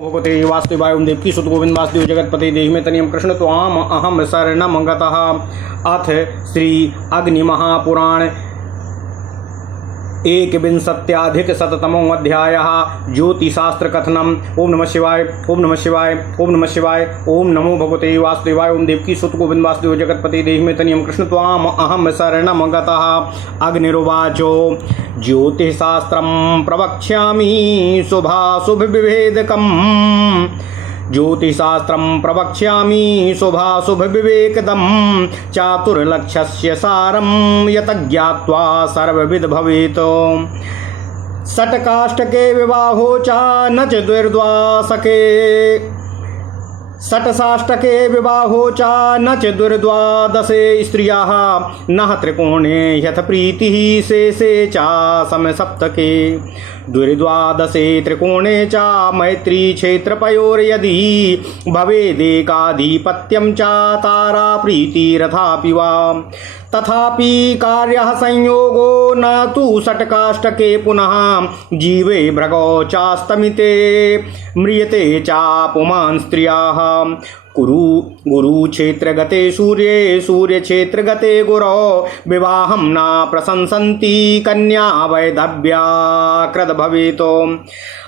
भगवते वासुदेवाय ओं देवकी सुत गोविंद वासुदेव जगतपते देहि में तनियम कृष्ण त्वाम अहम शरणम गतः। अथ श्री अग्नि महापुराण एकविंशत्याधिकशततमो अध्यायः। ज्योतिशास्त्र कथनम्। ओम नमः शिवाय ओम नमः शिवाय ओम नमः शिवाय ओम नमो भगवते वासुदेवाय ओं देवकी सुत गोविंद वासुदेव जगतपते देहि में तनियम कृष्ण त्वाम अहम शरणम गतः। अग्निरुवाचो ज्योतिशास्त्रं प्रवक्ष्यामि शुभाशुभ विभेदकम्। ज्योतिशास्त्रं प्रवक्ष्यामि शुभाशुभ विवेकदं। चातुर्लक्षस्य सारं यत ज्ञात्वा सर्वविद भवेत्। षट्काष्टके विवाहो च न च द्विर्द्वासके। षट्साष्टके विवाहो च न च दुर्द्वादशे स्त्रियः। नः त्रिकोणे यथ प्रीतिः शेषे च समसप्तके। दुर्द्वादशे त्रिकोणे च मैत्री क्षेत्रपयोर्यदि भवेदेकाधिपत्यं च तारा प्रीतिरथापि वा। तथापि कार्यः संयोगो न तु षट्काष्टके पुनः। जीवे भृगौ चास्तमिते म्रियते चापुमान् स्त्रियः। गुरुक्षेत्रगते सूर्ये सूर्यक्षेत्रगते गुरौ विवाहं न प्रशंसन्ति कन्या वैधव्या कृत भवेत्।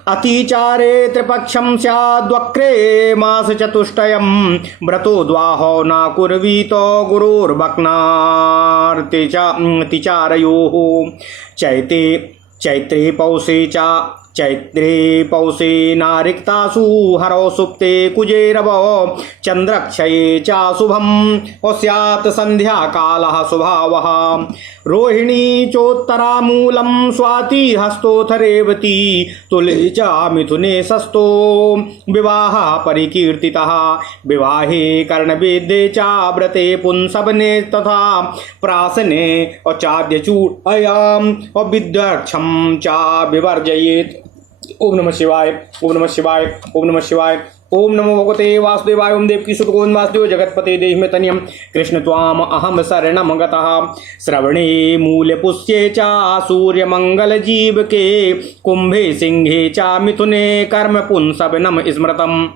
अतिचारे त्रिपक्षं स्याद्वक्रे मासचतुष्टयं। व्रतो द्वाहो न कुर्वीत गुरोर्भक्नार्तिचारयोः। चैत्रे पौषे नारिक्तासु हरौ सुप्ते कुजे रवौ। चन्द्रक्षये चाशुभं स्यात् सन्ध्याकालः शुभावः। रोहिणी चोत्तरामूलं स्वाति हस्तोऽथ रेवती। तुले च मिथुने षष्ठो विवाहः परिकीर्तितः। विवाहे कर्णवेद्ये च व्रते पुंसवने तथा प्राशने चाद्यचूडयाम् अविद्यक्षं च विवर्जयेत्। ओम नमः शिवाय ओम नमः शिवाय ओम नमः शिवाय ओम नमो भगवते वासुदेवाय ओं देवकी सुत गोविंद वासुदेव जगतपते देहि में तनियम कृष्ण त्वाम अहम शरणम गतः। श्रवणे मूलपुष्ये च सूर्यमंगल जीवके। कुंभे सिंहे च मिथुने कर्म पुंसवनम स्मृतम्।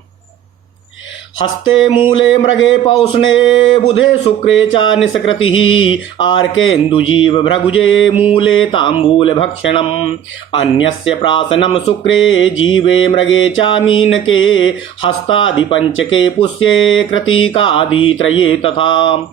हस्ते मूले मृगे पौष्णे बुधे शुक्रे च निष्कृतिः। आर्केन्दुजीव भृगुजे मूले ताम्बूल भक्षणम्। अन्यस्य प्राशनं शुक्रे जीवे मृगे च मीनके। हस्तादि पंचके पुष्ये कृतिकादि त्रये तथा।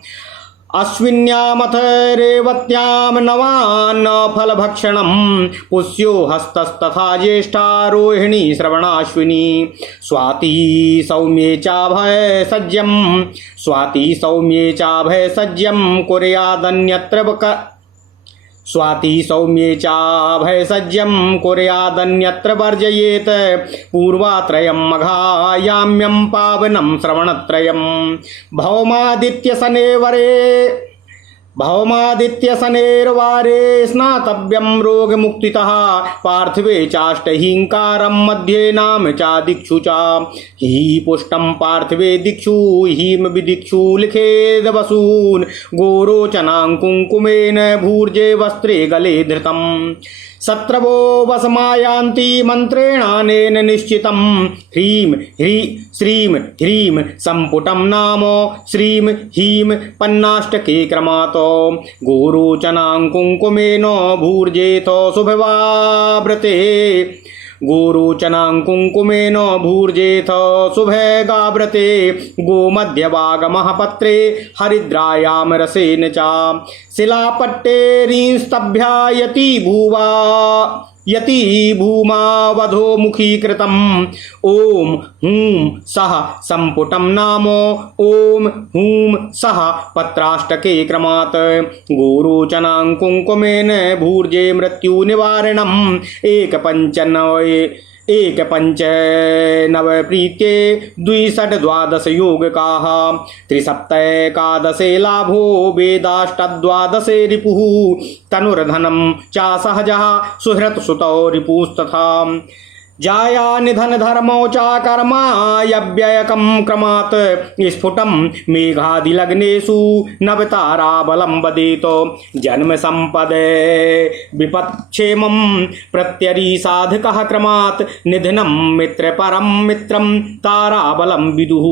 अश्विन्यामथ रेवत्यां नवान्न फलभक्षणम्। पुष्यो हस्तस्तथा ज्येष्ठा रोहिणी श्रवणाश्विनी। स्वाति सौम्ये चाभय सज्जं। स्वाति सौम्ये चाभय सज्जं कुर्यादन्यत्र स्वाति सौम्ये चाभय सज्जं कुर्यादन्यत्र वर्जयेत्। पूर्वात्रयं मघायाम्यं पावनं श्रवणत्रयं। भौमादित्यशनेर्वारे स्नातव्यं रोगमुक्तितः। पार्थिवे चाष्टहिंकारं मध्ये नाम च दिक्षु च। हि पुष्टं पार्थिवे दिक्षु हीम विदिक्षु लिखेद वसून्। गोरोचनां कुङ्कुमेन भूर्जे वस्त्रे गले धृतम्। शत्रवो वसमायान्ति मन्त्रेणानेन निश्चितं। ह्रीं श्रीं ह्रीं सम्पुटं नाम श्रीं ह्रीं पन्नाष्टके क्रमात्। गोरोचनां कुङ्कुमेन भूर्जेथ शुभवाव्रते। गोरोचनां कुङ्कुमेन भूर्जेथ शुभगाव्रते। गोमध्यवागमः पत्रे हरिद्रायां रसेन च। शिलापट्टेरींस्तभ्या यति भूमा वधो मुखीकृतम्। ओम हूं सः सम्पुटं नाम ओम हूं सः पत्राष्टके क्रमात्। गोरोचनां कुङ्कुमेन भूर्जे मृत्यु निवारणम्। एकपञ्चनव प्रीत्ये द्विषड्द्वादश योगकाः। त्रिसप्तैकादशे लाभो वेदाष्टद्वादशे रिपुः। तनुर्धनं च सहजः सुहृत्सुतौ रिपुस्तथा। जाया निधन धर्मो च कर्मायव्ययकं क्रमात् स्फुटं मेघादिलग्नेषु नवताराबलं वदेतो जन्म संपदे विपत्क्षेमं प्रत्यरीसाधकः क्रमात् निधनं मित्र परं मित्रं ताराबलं विदुः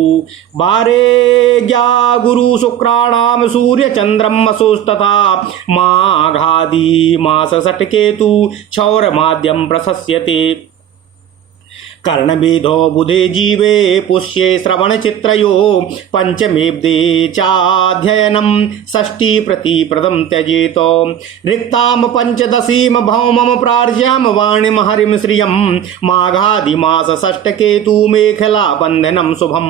वारेज्ञा गुरु शुक्राणां सूर्यचन्द्रं असोस्तथा माघादि मास षट्केतु क्षौरमाद्यं प्रशस्यते कर्णभेदो बुधे जीवे पुष्ये श्रवणचित्रयो पंचमेब्दे चाध्ययनं षष्ठी प्रतिप्रदं त्यजेत रिक्तां पंचदशीं भौमं प्रार्ज्यां वाणीं हरिं श्रियं माघादिमास षष्ठकेतु मेखला बन्धनं शुभं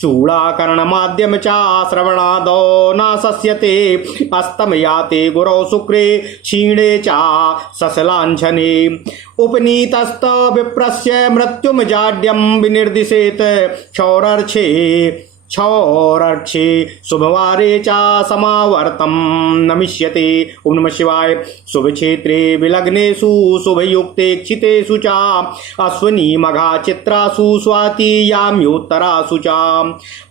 चूड़ाकर्णमाद्यं च श्रवणादो न शस्यते अस्तमयाते गुरौ शुक्रे क्षीणे च ससलाञ्छने उपनीतस्त विप्रस्य मृत्युम जाड्यम विनिर्दिशेत क्षौरर्क्षे शुभवारे चा समावर्तम नमिष्यते। ओम नमः शिवाय। शुभ क्षेत्रे विलग्नेषु शुभयुक्ते क्षितेषु चा अश्विनी मघा चित्रासु स्वाति याम्योत्तरासु चा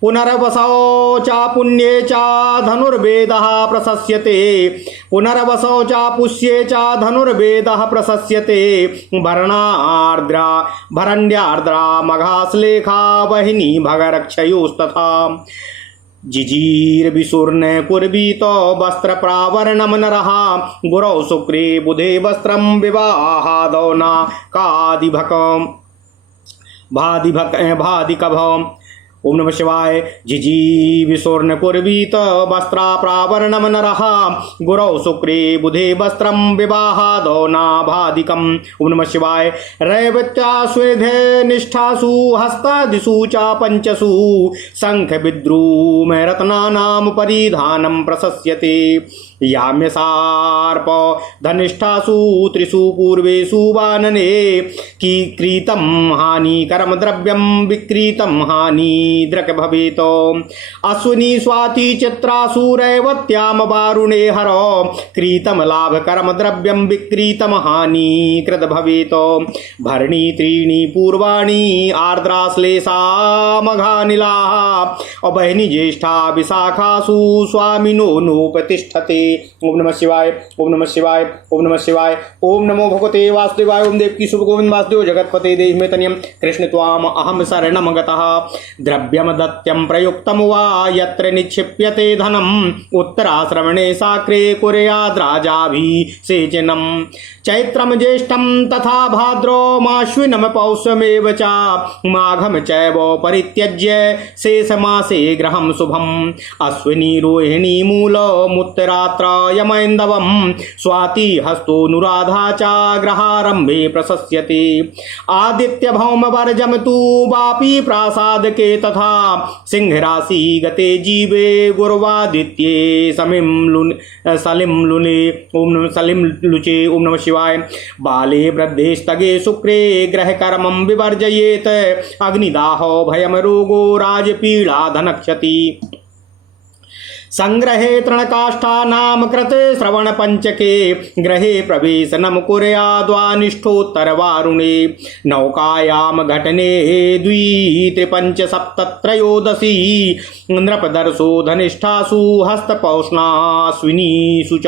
पुनर्वसौ चा पुण्ये चा धनुर्वेदः प्रशस्यते पुनर्वसौ चा पुष्ये चा धनुर्वेदः प्रशस्यते भरण्यार्द्रा मघाश्लेखा वहिनी भगरक्षयोस्तथा जिजीर विसूर्ण कुर्वीतो वस्त्र प्रावरणम नरः गुरौ शुक्रे बुधे वस्त्रं विवाहादौ न कादिभकं भादिकभम्। ओम नमः शिवाय। जिजी विसूर्ण कुर्वीत वस्त्रा प्रावरणम नरः गुरौ शुक्रे बुधे वस्त्रं विवाहादौ नाभादिकम्। ओम नमः शिवाय। रैवत्याश्वेधे निष्ठासु हस्तादिषु च पंचसु शंख विद्रूम रत्नानां परिधानं प्रशस्यते याम्यसार्प धनिष्ठासु त्रिषु पूर्वेषु वानने कीकृतं हानिकरं द्रव्यं विक्रीतं हानिद्रक भवेत् अश्विनी स्वाति चित्रासु रैवत्याम वारुणे हर क्रीतं लाभकरं द्रव्यं विक्रीतं हानिकृत भवेत् भरणी त्रीणि पूर्वाणि आर्द्राश्लेषा मघानिलाः अबहिनी ज्येष्ठा विशाखासु स्वामिनो नोपतिष्ठते। ओम नमः शिवाय। ओम नमः शिवाय। ओम नमः शिवाय। ओम नमो भगवते वासुदेवाय। ओम देवकी शुभ गोविंद वासुदेव जगतपते देहि तनियम कृष्ण त्वाम अहम शरणम गतः द्रव्यम दत्यम प्रयुक्तम वा यत्र निक्षिप्यते धनम उत्तराश्रवणे साक्रे कुर्याद्राजाभिषेचनम चैत्रम ज्येष्ठम तथा भाद्रो माश्विनम पौषमेव च माघम चैव परित्यज्य शेषमासे ग्रहं शुभम अश्विनी रोहिणी मूलमुत्तरात्र यमैन्दवम स्वाति हस्तोनुराधा च ग्रहारंभे प्रशस्यते आदित्य भौम वर्जम तु वापी प्रासादके तथा सिंह राशि गते जीवे गुरुवादित्ये सलिम लुने ओम सलिम लुचे। ओम नमः शिवाय। बाले वृद्धे स्थगे शुक्रे ग्रह कर्मं विवर्जयेत अग्निदाहो भयम रोगो राजपीड़ा धनक्षति संग्रहे तृणकाष्ठानां कृते श्रवण पंचके ग्रहे प्रवेशनम कुर्याद्वानिष्ठोत्तर वारुणे नौकायाम घटने द्वित्रिपंच सप्तत्रयोदशी नृपदर्शो धनिष्ठासु हस्तपौष्णाश्विनीषु च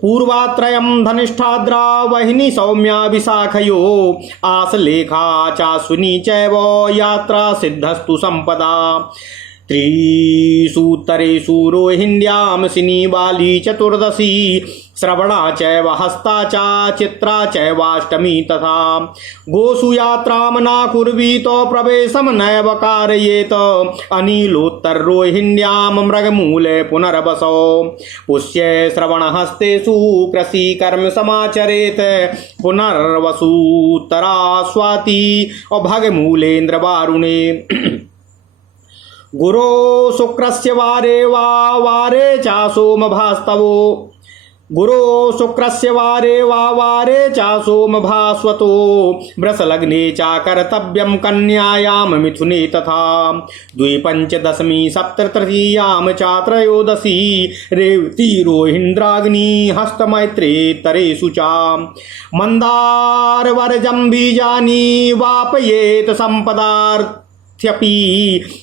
पूर्वात्रयं धनिष्ठाद्रा वहिनी सौम्या विशाखयो आसलेखा चाश्विनी चैव यात्रा सिद्धस्तु संपदा त्रिसूत्तरेषु रोहिण्यां सिनीबाली चतुर्दशी श्रवणा चैव हस्ता च चित्रा चैवाष्टमी तथा गोषु यात्रां न कुर्वीतो प्रवेशं नैव कारयेत अनिलोत्तर रोहिण्यां मृगमूले पुनर्वसो पुष्ये श्रवणहस्तेषु कृषिकर्म समाचरेत् पुनर्वसूत्तरा स्वाति भगमूलेन्द्रवारुणे गुरो शुक्रस्य वारे वा वारे चा सोमभास्तवो गुरो शुक्रस्य वारे वारे च सोमभास्वतो वृषलग्ने च कर्तव्यं कन्यायां मिथुने तथा द्विपञ्चदशमी सप्ततृतीयां च त्रयोदशी रेवती रोहिन्द्राग्नि हस्तमैत्रे तरेषु च मन्दारवर्जं बीजानि वापयेत सम्पदार्थ्यपि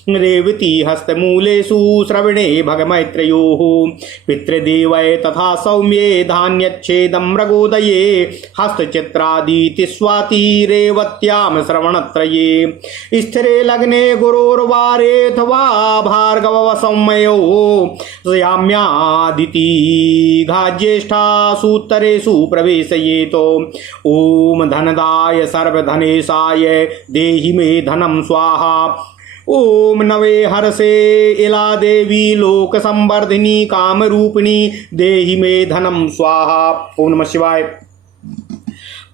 रेवती हस्तमूलेषु श्रवणे भगमैत्रयोः पितृदेवै तथा सौम्ये धान्यच्छेदं मृगोदये हस्तचित्रादितिस्वाति रेवत्यां श्रवणत्रये स्थिरे लग्ने गुरोर्वारेऽथवा भार्गवसौम्ययो याम्यादिति घाज्येष्ठासूत्तरेषु प्रवेशयेत् ॐ धनदाय सर्वधनेशाय देहि मे धनं स्वाहा ओम नवे हर्षे इला देवी लोक संवर्धिनी कामरूपिणी देहि मे धनम स्वाहा। ओम नमः शिवाय।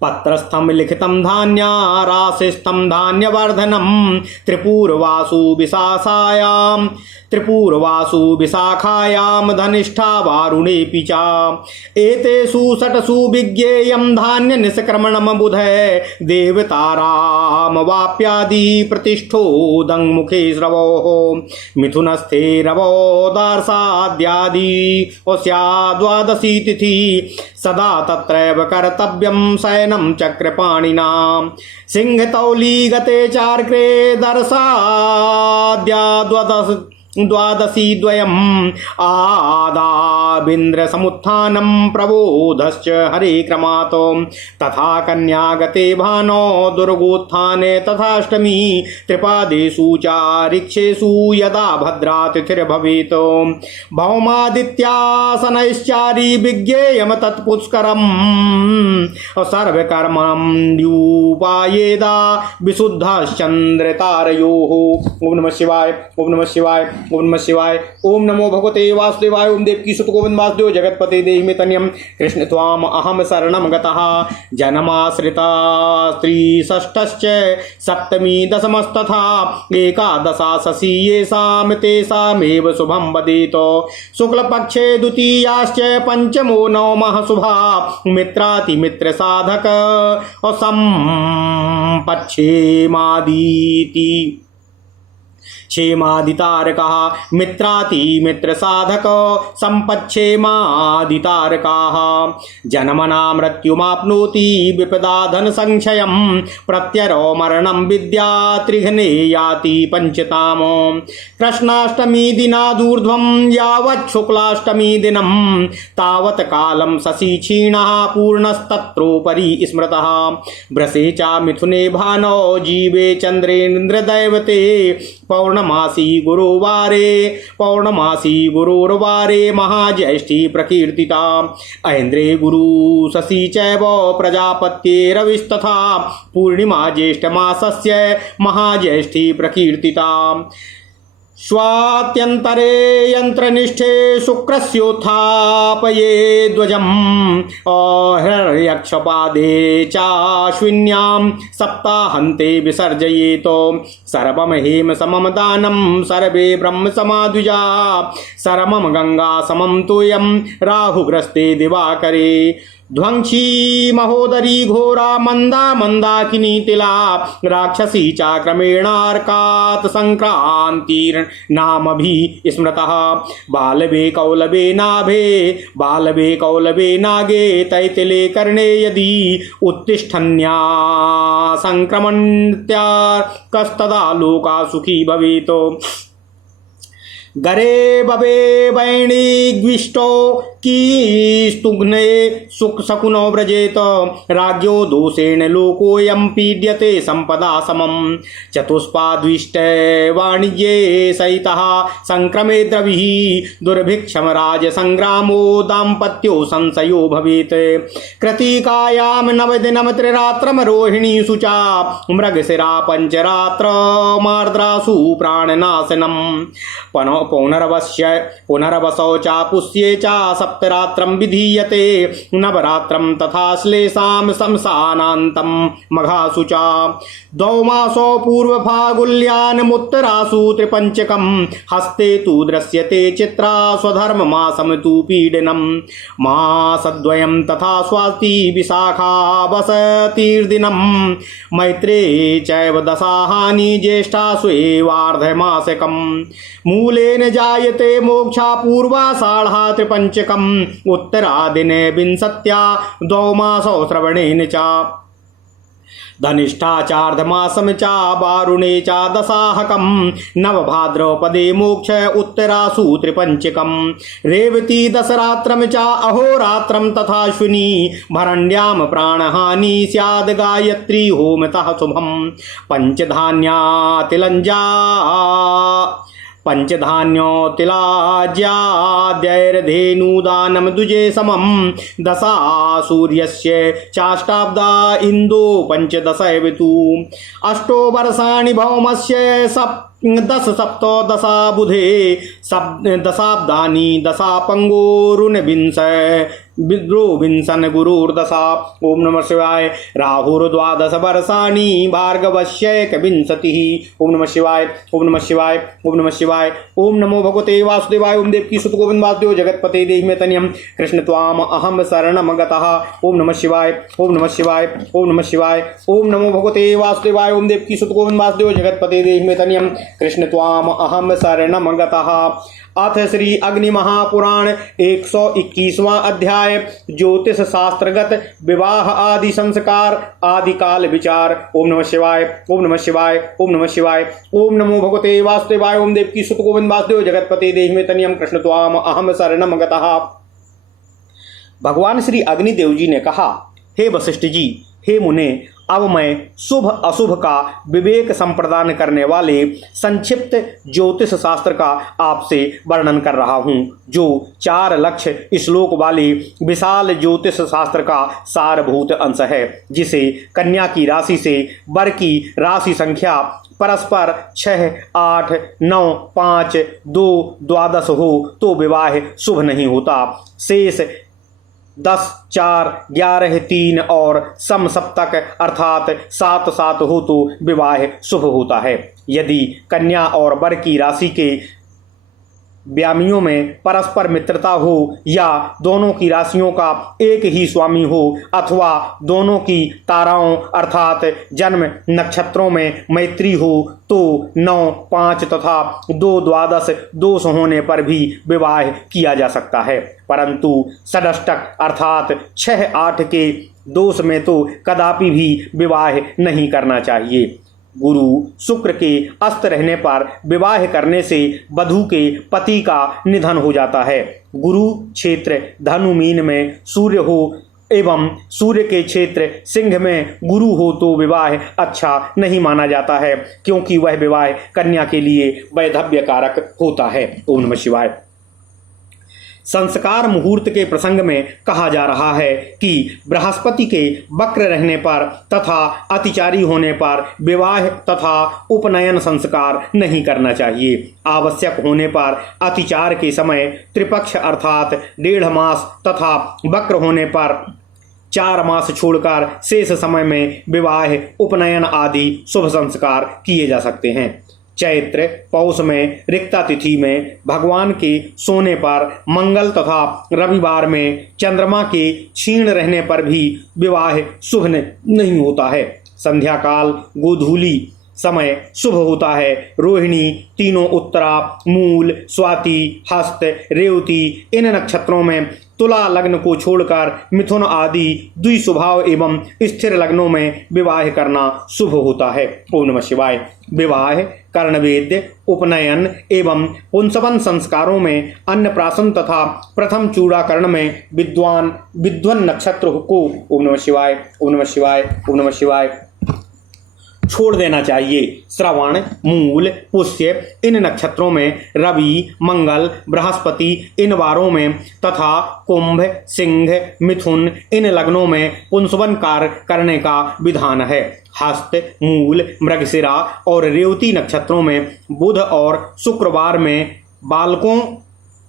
पत्रस्थं लिखितं धान्याराशिस्थं धान्यवर्धनं त्रिपूर्वासु विशाखायां धनिष्ठा वारुणेऽपि च एतेषु षट्सु विज्ञेयं धान्यनिष्क्रमणं बुधे देवतारां वाप्यादि प्रतिष्ठोदङ्मुखे श्रवोः मिथुनस्थे रवो दार्शाद्यादि द्वादशी तिथि सदा तत्रैव कर्तव्यं शयनं चक्रपाणिना सिंहतौली गते चार्क्रे दर्शाद्या द्वादशी द्वयम् आदाबिन्द्र समुत्थानं प्रबोधश्च हरे क्रमात् तथा कन्यागते भानो दुर्गोत्थाने तथाष्टमी त्रिपादेषु चारिक्षेषु यदा भद्रा तिथिर्भवेत् भौमादित्यासनैश्चारी विज्ञेयं तत्पुष्करम् सर्वकर्मं द्युपायेदा विशुद्धश्चन्द्रतारयोः। ओम नमः शिवाय। ओम नमः शिवाय। ओम नमः शिवाय। ओम नमो भगवते वासुदेवाय। ओम देवकी सुत गोविंद वासुदेव जगतपते देहि मे तन्यम कृष्ण त्वाम अहम शरणं गतः जन्माश्रिता स्त्री षष्ठश्च सप्तमी दशमस्तथा एकादशा शशी येषां तेषामेव शुभं वदेत शुक्लपक्षे द्वितीयाश्च पंचमो नवमः शुभा मित्रातिमित्र साधक संपच्छेमादीति क्षेमादितारकाः मित्रातिमित्र साधक संपच्छेमादितारकाः जन्मना मृत्युमाप्नोति विपदा धन संक्षयं प्रत्यरो मरणं विद्या त्रिघ्ने याति पंचताम कृष्णाष्टमी दिनादूर्ध्वं यावत् शुक्लाष्टमी दिनं तावत् कालं शशि क्षीणः पूर्णस्तत्रोपरि स्मृतः वृषे च मिथुने भानो जीवे चन्द्रेन्द्रदैवते पौर्णमासी गुरुर्वारे महाज्येष्ठी प्रकीर्तिता ऐन्द्रे गुरु शशि चैव प्रजापत्येरविस्तथा पूर्णिमा ज्येष्ठमासस्य महाज्येष्ठी प्रकीर्तिता स्वात्यंतरे यंत्रनिष्ठे शुक्रस्योत्थापये ध्वजम् हृर्यक्षपादे चाश्विन्यां सप्ताहन्ते विसर्जयेत सर्वं हेम समं दानं सर्वे ब्रह्म समाद्विजा सर्वं गंगा समं तोयं राहुग्रस्ते दिवाकरे ध्वंसी महोदरी घोरा मंदा मंदाकिनी तिला राक्षसी चाक्रमेणार्कात् संक्रांतिर्नामभि स्मृतः बालवे कौलवे नागे तैतिले कर्णे यदि उत्तिष्ठन्या संक्रमण्त्यार्कस्तदा लोका सुखी भवेत् गरे बवे वैणीग्विष्टो कीस्तुघ्ने शकुनो व्रजेत राज्ञो दोषेण लोकोऽयं पीड्यते संपदा समं चतुष्पाद्विष्ट वाणिज्ये सहितः संक्रमे द्रविः दुर्भिक्षं राजसंग्रामो दाम्पत्यो संशयो भवेत् कृतिकायां नवदिनं त्रिरात्रं रोहिणी शुचा मृगशिरा पंचरात्रमार्द्रासु प्राणनाशनं पुनर्वसौ च पुष्ये च सप्तरात्रं विधीयते नवरात्रं तथा श्लेषां शमशानान्तं मघासु च द्वौ मासौ पूर्वफागुल्यानमुत्तरासु त्रिपञ्चकं हस्ते तु दृश्यते चित्रा स्वधर्ममासं तु पीडनं मासद्वयं तथा स्वास्ति विशाखा वसतिर्दिनं मैत्रे चैव दशाहानि ज्येष्ठासु एवार्धमासिकं मूलेन जायते मोक्षा पूर्वाषाढ़ा त्रिपञ्चकम् उत्तरादिने विंशत्या द्वौ मासौ श्रवणेन च धनिष्ठा चार्धमासम चा वारुणे चा दशाहकम नवभाद्रपदे मोक्ष उत्तरासु त्रिपंचकम रेवती दशरात्रम चा अहोरात्रम तथाश्विनी भरण्याम प्राणहानि स्याद गायत्री होमतः शुभम पंचधान्योतिलाज्याद्यैर्धेनुदानं द्विजे समं दशा सूर्यस्य चाष्टाब्दा इन्दो पंचदशैवितु अष्टो वर्षाणि भौमस्य दश सप्तो दशा बुधे दशाब्दानि दशा पंगोरुन्विंश विंशन गुरुर्दशा। ओम नमः शिवाय। राहुर्द्वादश वर्षाणि भार्गवस्यैकविंशतिः। ओम नमः शिवाय। ओम नमः शिवाय। ओम नमः शिवाय। ओम नमो भगवते वासुदेवाय। ओम देवकी सुत गोविंद वासुदेव जगतपते देहि मे तनियम कृष्ण त्वाम अहम शरणम गतः। ओम नमः शिवाय। ओम नमः शिवाय। ओम नमः शिवाय। ओम नमो भगवते वासुदेवाय। ओम देवकी सुत गोविंद वासुदेव जगतपते देहि मे तनियम कृष्ण त्वाम अहम शरणम गतः। अथ श्री अग्नि महापुराण 121वां अध्याय ज्योतिष शास्त्रगत विवाह आदि संस्कार आदि काल विचार। ओम नमः शिवाय। ओम नमः शिवाय। ओम नमः शिवाय। ओम नमो भगवते वासुदेवाय। ओम देवकी सुत गोविंद वासुदेव जगतपते देहि मे तनियम कृष्ण त्वाम अहम शरणम गतः। भगवान श्री अग्निदेव जी ने कहा, हे वशिष्ठ जी, हे मुने, अब मैं शुभ अशुभ का विवेक संप्रदान करने वाले संक्षिप्त ज्योतिष शास्त्र का आपसे वर्णन कर रहा हूँ, जो 4 लक्ष्य श्लोक वाले विशाल ज्योतिष शास्त्र का सारभूत अंश है, जिसे कन्या की राशि से वर की राशि संख्या परस्पर 6, 8, 9, 5, 2, 12 हो तो विवाह शुभ नहीं होता। शेष 10, 4, 11, 3 और समसप्तक अर्थात 7, 7 हो तो विवाह शुभ होता है। यदि कन्या और वर की राशि के व्यामियों में परस्पर मित्रता हो या दोनों की राशियों का एक ही स्वामी हो अथवा दोनों की ताराओं अर्थात जन्म नक्षत्रों में मैत्री हो तो 9, 5 तथा 2, 12 दोष होने पर भी विवाह किया जा सकता है, परंतु षष्टक अर्थात 6, 8 के दोष में तो कदापि भी विवाह नहीं करना चाहिए। गुरु शुक्र के अस्त रहने पर विवाह करने से वधू के पति का निधन हो जाता है। गुरु क्षेत्र धनु मीन में सूर्य हो एवं सूर्य के क्षेत्र सिंह में गुरु हो तो विवाह अच्छा नहीं माना जाता है, क्योंकि वह विवाह कन्या के लिए वैधव्य कारक होता है। ओम नमः शिवाय। संस्कार मुहूर्त के प्रसंग में कहा जा रहा है कि बृहस्पति के वक्र रहने पर तथा अतिचारी होने पर विवाह तथा उपनयन संस्कार नहीं करना चाहिए। आवश्यक होने पर अतिचार के समय त्रिपक्ष अर्थात 1.5 मास तथा वक्र होने पर 4 मास छोड़कर शेष समय में विवाह उपनयन आदि शुभ संस्कार किए जा सकते हैं। चैत्र पौष में रिक्ता तिथि में भगवान के सोने पर, मंगल तथा रविवार में चंद्रमा के क्षीण रहने पर भी विवाह शुभ नहीं होता है। संध्या काल गोधूली समय शुभ होता है। रोहिणी, तीनों उत्तरा, मूल, स्वाति, हस्त, रेवती इन नक्षत्रों में तुला लग्न को छोड़कर मिथुन आदि द्विस्वभाव एवं स्थिर लग्नों में विवाह करना शुभ होता है। ओम नमः शिवाय। विवाह, कर्णवेद्य, उपनयन एवं पुंसवन संस्कारों में अन्नप्राशन तथा प्रथम चूड़ाकरण में विद्वन नक्षत्र को ओम नमः शिवाय, ओम नमः शिवाय, ओम नमः शिवाय छोड़ देना चाहिए। श्रवण, मूल, पुष्य इन नक्षत्रों में रवि, मंगल, बृहस्पति इन वारों में तथा कुंभ, सिंह, मिथुन इन लग्नों में पुंसवन कार्य करने का विधान है। हस्त, मूल, मृगशिरा और रेवती नक्षत्रों में बुध और शुक्रवार में बालकों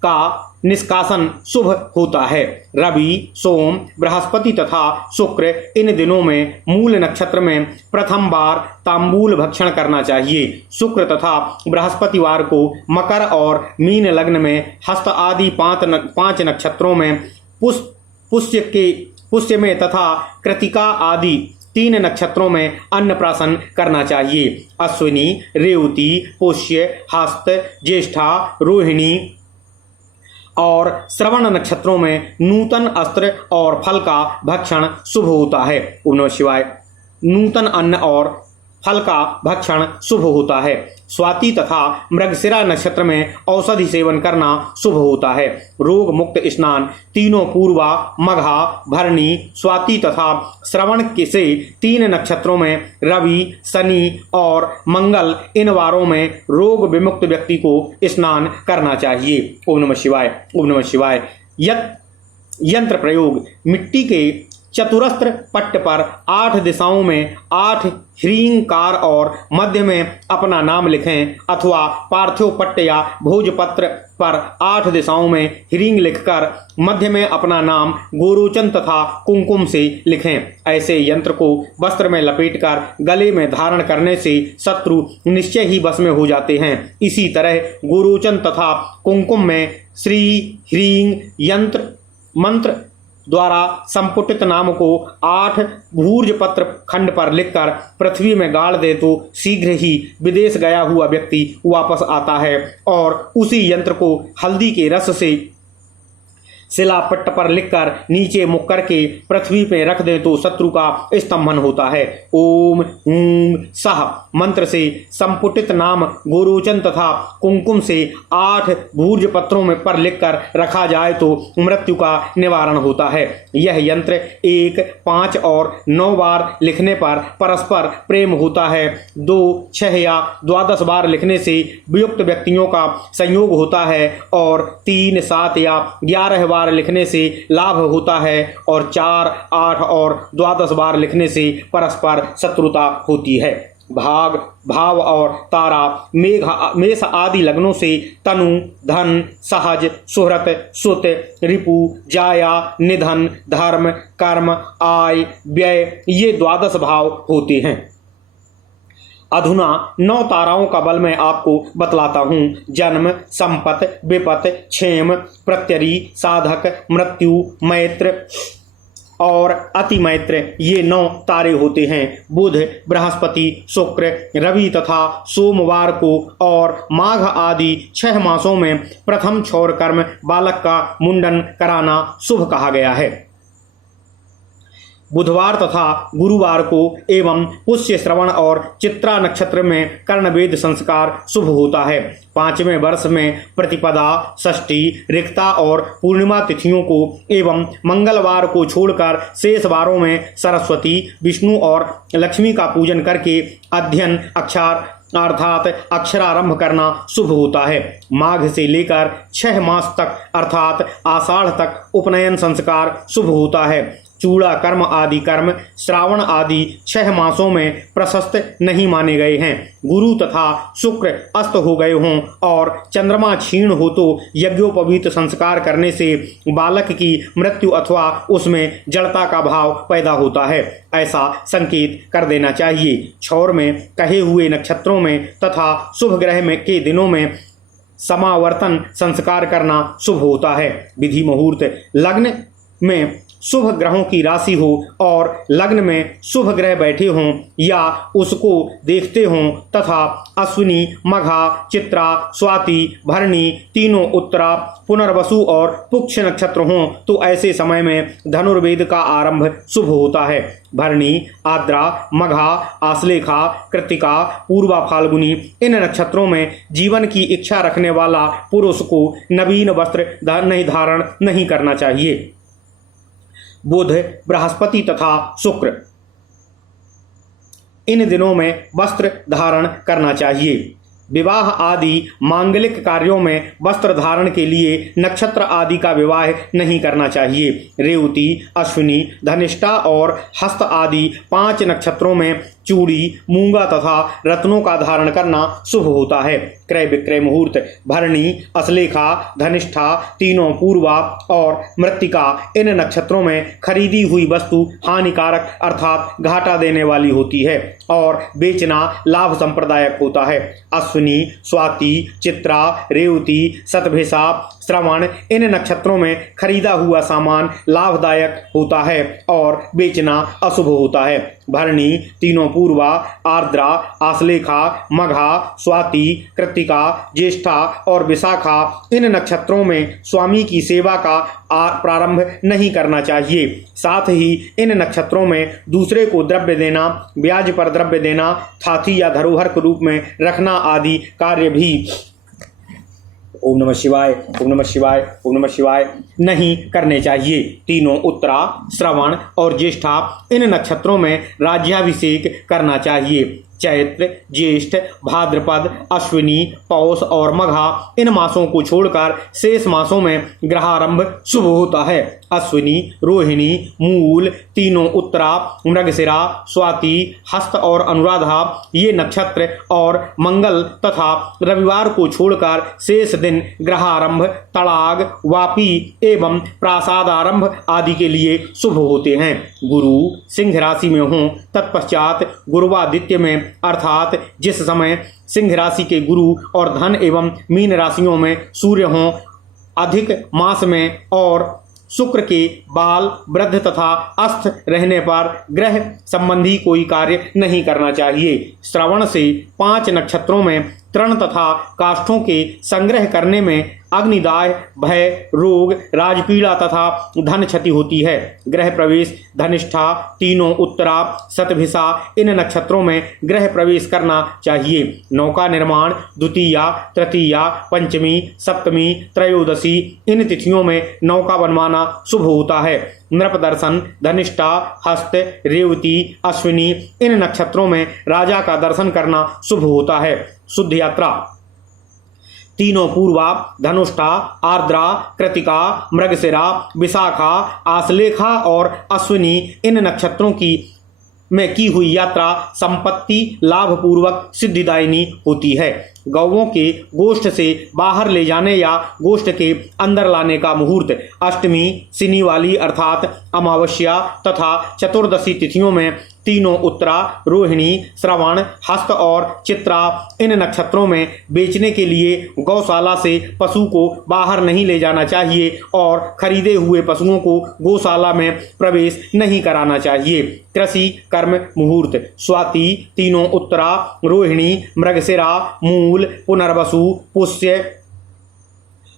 का निष्कासन शुभ होता है। रवि, सोम, बृहस्पति तथा शुक्र इन दिनों में मूल नक्षत्र में प्रथम बार तांबूल भक्षण करना चाहिए। शुक्र तथा बृहस्पतिवार को मकर और मीन लग्न में हस्त आदि 5 नक्षत्रों में पुष्य में तथा कृतिका आदि 3 नक्षत्रों में अन्नप्राशन करना चाहिए। अश्विनी, रेवती, पुष्य, हस्त, ज्येष्ठा, रोहिणी और श्रवण नक्षत्रों में नूतन अस्त्र और फल का भक्षण शुभ होता है। ओम नमः शिवाय। नूतन अन्न और फल का भक्षण शुभ होता है। स्वाति तथा मृगशिरा नक्षत्र में औषधि सेवन करना शुभ होता है। रोग मुक्त स्नान तीनों पूर्वा, मघा, भरणी, स्वाति तथा श्रवण से 3 नक्षत्रों में रवि, शनि और मंगल इन वारों में रोग विमुक्त व्यक्ति को स्नान करना चाहिए। ओम नमः शिवाय। ओम नमः शिवाय। यंत्र प्रयोग। मिट्टी के चतुरस्त्र पट्ट पर 8 दिशाओं में 8 ह्रींकार और मध्य में अपना नाम लिखें अथवा पार्थिव पट्ट या भोजपत्र पर 8 दिशाओं में ह्रींग लिखकर मध्य में अपना नाम गोरोचन तथा कुमकुम से लिखें। ऐसे यंत्र को वस्त्र में लपेटकर गले में धारण करने से शत्रु निश्चय ही वश में हो जाते हैं। इसी तरह गोरोचन तथा कुमकुम में श्री ह्रींग यंत्र मंत्र द्वारा संपुटित नाम को 8 भूर्ज पत्र खंड पर लिखकर पृथ्वी में गाड़ दे तो शीघ्र ही विदेश गया हुआ व्यक्ति वापस आता है और उसी यंत्र को हल्दी के रस से शिलापट्ट पर लिखकर नीचे मुख करके पृथ्वी पे रख दे तो शत्रु का स्तंभन होता है। ओम हूं सह मंत्र से संपुटित नाम गोरोचन तथा कुमकुम से 8 भूर्ज पत्रों में पर लिखकर रखा जाए तो मृत्यु का निवारण होता है। यह यंत्र 1, 5 और 9 बार लिखने पर परस्पर प्रेम होता है। 2, 6 या 12 बार लिखने से वियुक्त व्यक्तियों का संयोग होता है और 3, 7 या 11 बार लिखने से लाभ होता है और 4, 8 और 12 बार लिखने से परस्पर शत्रुता होती है। भाग, भाव और तारा मेष आदि लग्नों से तनु, धन, सहज, सुहृत, सुत, रिपु, जाया, निधन, धर्म, कर्म, आय, व्यय ये 12 भाव होते हैं। अधुना 9 ताराओं का बल मैं आपको बतलाता हूँ। जन्म, संपत, विपत, क्षेम, प्रत्यरी, साधक, मृत्यु, मैत्र और अति मैत्र ये 9 तारे होते हैं। बुध, बृहस्पति, शुक्र, रवि तथा सोमवार को और माघ आदि 6 मासों में प्रथम क्षौर कर्म बालक का मुंडन कराना शुभ कहा गया है। बुधवार तथा गुरुवार को एवं पुष्य, श्रवण और चित्रा नक्षत्र में कर्णवेद संस्कार शुभ होता है। 5वें वर्ष में प्रतिपदा, षष्ठी, रिक्ता और पूर्णिमा तिथियों को एवं मंगलवार को छोड़कर शेष वारों में सरस्वती, विष्णु और लक्ष्मी का पूजन करके अध्ययन अक्षर अर्थात अक्षरारंभ करना शुभ होता है। माघ से लेकर 6 मास तक अर्थात आषाढ़ तक उपनयन संस्कार शुभ होता है। चूड़ा कर्म आदि कर्म श्रावण आदि 6 मासों में प्रशस्त नहीं माने गए हैं। गुरु तथा शुक्र अस्त हो गए हों और चंद्रमा क्षीण हो तो यज्ञोपवीत संस्कार करने से बालक की मृत्यु अथवा उसमें जड़ता का भाव पैदा होता है, ऐसा संकेत कर देना चाहिए। क्षौर में कहे हुए नक्षत्रों में तथा शुभ ग्रह में के दिनों में समावर्तन संस्कार करना शुभ होता है। विधि मुहूर्त। लग्न में शुभ ग्रहों की राशि हो और लग्न में शुभ ग्रह बैठे हों या उसको देखते हों तथा अश्विनी, मघा, चित्रा, स्वाति, भरणी तीनों उत्तरा, पुनर्वसु और पुक्ष नक्षत्र हों तो ऐसे समय में धनुर्वेद का आरंभ शुभ होता है। भरणी, आद्रा, मघा, आश्लेषा, कृत्तिका, पूर्वा फाल्गुनी इन नक्षत्रों में जीवन की इच्छा रखने वाला पुरुष को नवीन वस्त्र धारण नहीं करना चाहिए। बुध, बृहस्पति तथा शुक्र इन दिनों में वस्त्र धारण करना चाहिए। विवाह आदि मांगलिक कार्यों में वस्त्र धारण के लिए नक्षत्र आदि का विवाह नहीं करना चाहिए। रेवती, अश्विनी, धनिष्ठा और हस्त आदि 5 नक्षत्रों में चूड़ी, मूंगा तथा रत्नों का धारण करना शुभ होता है। क्रय विक्रय मुहूर्त भरणी, अश्लेषा, धनिष्ठा, तीनों पूर्वा और मृत्तिका इन नक्षत्रों में खरीदी हुई वस्तु हानिकारक अर्थात घाटा देने वाली होती है और बेचना लाभ संप्रदायक होता है। अश्विनी, स्वाति, चित्रा, रेवती, शतभिषा, श्रवण इन नक्षत्रों में खरीदा हुआ सामान लाभदायक होता है और बेचना अशुभ होता है। भरणी, तीनों पूर्वा, आर्द्रा, आश्लेषा, मघा, स्वाति, कृत्तिका, ज्येष्ठा और विशाखा इन नक्षत्रों में स्वामी की सेवा का प्रारंभ नहीं करना चाहिए। साथ ही इन नक्षत्रों में दूसरे को द्रव्य देना, ब्याज पर द्रव्य देना, थाथी या धरोहर के रूप में रखना आदि कार्य भी ओम नमः शिवाय, ओम नमः शिवाय, ओम नमः शिवाय नहीं करने चाहिए। तीनों उत्तरा, श्रवण और ज्येष्ठा इन नक्षत्रों में राज्याभिषेक करना चाहिए। चैत्र, ज्येष्ठ, भाद्रपद, अश्विनी, पौष और मघा इन मासों को छोड़कर शेष मासों में ग्रहारंभ शुभ होता है। अश्विनी, रोहिणी, मूल, तीनों उत्तरा, मृगशिरा, स्वाति, हस्त और अनुराधा ये नक्षत्र और मंगल तथा रविवार को छोड़कर शेष दिन ग्रहारंभ, तड़ाग, वापी एवं प्रासादारंभ आदि के लिए शुभ होते हैं। गुरु सिंह राशि में हों तत्पश्चात गुरुवादित्य में अर्थात जिस समय सिंह राशि के गुरु और धन एवं मीन राशियों में सूर्य हों, अधिक मास में और शुक्र के बाल वृद्ध तथा अस्त रहने पर ग्रह संबंधी कोई कार्य नहीं करना चाहिए। श्रवण से 5 नक्षत्रों में तृण तथा काष्ठों के संग्रह करने में अग्निदाय, भय, रोग, राजपीड़ा तथा धन क्षति होती है। ग्रह प्रवेश धनिष्ठा, तीनों उत्तरा, शतभिषा इन नक्षत्रों में ग्रह प्रवेश करना चाहिए। नौका निर्माण द्वितीया, तृतीया, पंचमी, सप्तमी, त्रयोदशी इन तिथियों में नौका बनवाना शुभ होता है। नृप दर्शन धनिष्ठा, हस्त, रेवती, अश्विनी इन नक्षत्रों में राजा का दर्शन करना शुभ होता है। शुद्ध यात्रा तीनों पूर्वा, धनुष्ठा, आर्द्रा, कृतिका, मृगशिरा, विशाखा, आश्लेषा और अश्विनी इन नक्षत्रों में की हुई यात्रा संपत्ति लाभ पूर्वक सिद्धिदायिनी होती है। गौओं के गोष्ठ से बाहर ले जाने या गोष्ठ के अंदर लाने का मुहूर्त अष्टमी, सिनी वाली अर्थात अमावस्या तथा चतुर्दशी तिथियों में तीनों उत्तरा, रोहिणी, श्रवण, हस्त और चित्रा इन नक्षत्रों में बेचने के लिए गौशाला से पशु को बाहर नहीं ले जाना चाहिए और खरीदे हुए पशुओं को गौशाला में प्रवेश नहीं कराना चाहिए। कृषि कर्म मुहूर्त स्वाति, तीनों उत्तरा, रोहिणी, मृगशिरा, मूल, पुनर्वसु, पुष्य,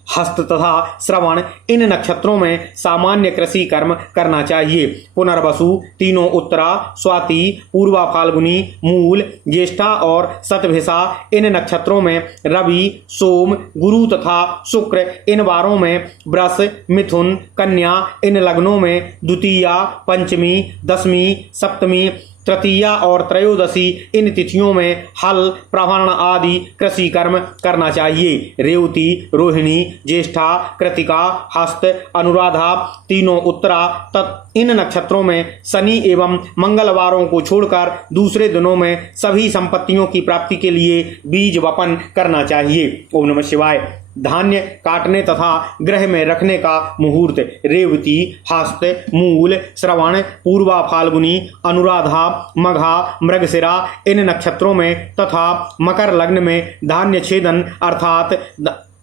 हस्त तथा श्रवण इन नक्षत्रों में सामान्य कृषि कर्म करना चाहिए। पुनर्वसु, तीनों उत्तरा, स्वाति, पूर्वा फाल्गुनी, मूल, ज्येष्ठा और शतभिषा इन नक्षत्रों में रवि, सोम, गुरु तथा शुक्र इन वारों में वृष, मिथुन, कन्या इन लग्नों में द्वितीया, पंचमी, दशमी, सप्तमी, तृतीया और त्रयोदशी इन तिथियों में हल, प्रवहन आदि कृषि कर्म करना चाहिए। रेवती, रोहिणी, ज्येष्ठा, कृतिका, हस्त, अनुराधा, तीनों उत्तरा इन नक्षत्रों में शनि एवं मंगलवारों को छोड़कर दूसरे दिनों में सभी संपत्तियों की प्राप्ति के लिए बीज वपन करना चाहिए। ओम नमः शिवाय। धान्य काटने तथा ग्रह में रखने का मुहूर्त रेवती, हस्त, मूल, श्रवण, पूर्वा फाल्गुनी, अनुराधा, मघा, मृगशिरा इन नक्षत्रों में तथा मकर लग्न में धान्य छेदन अर्थात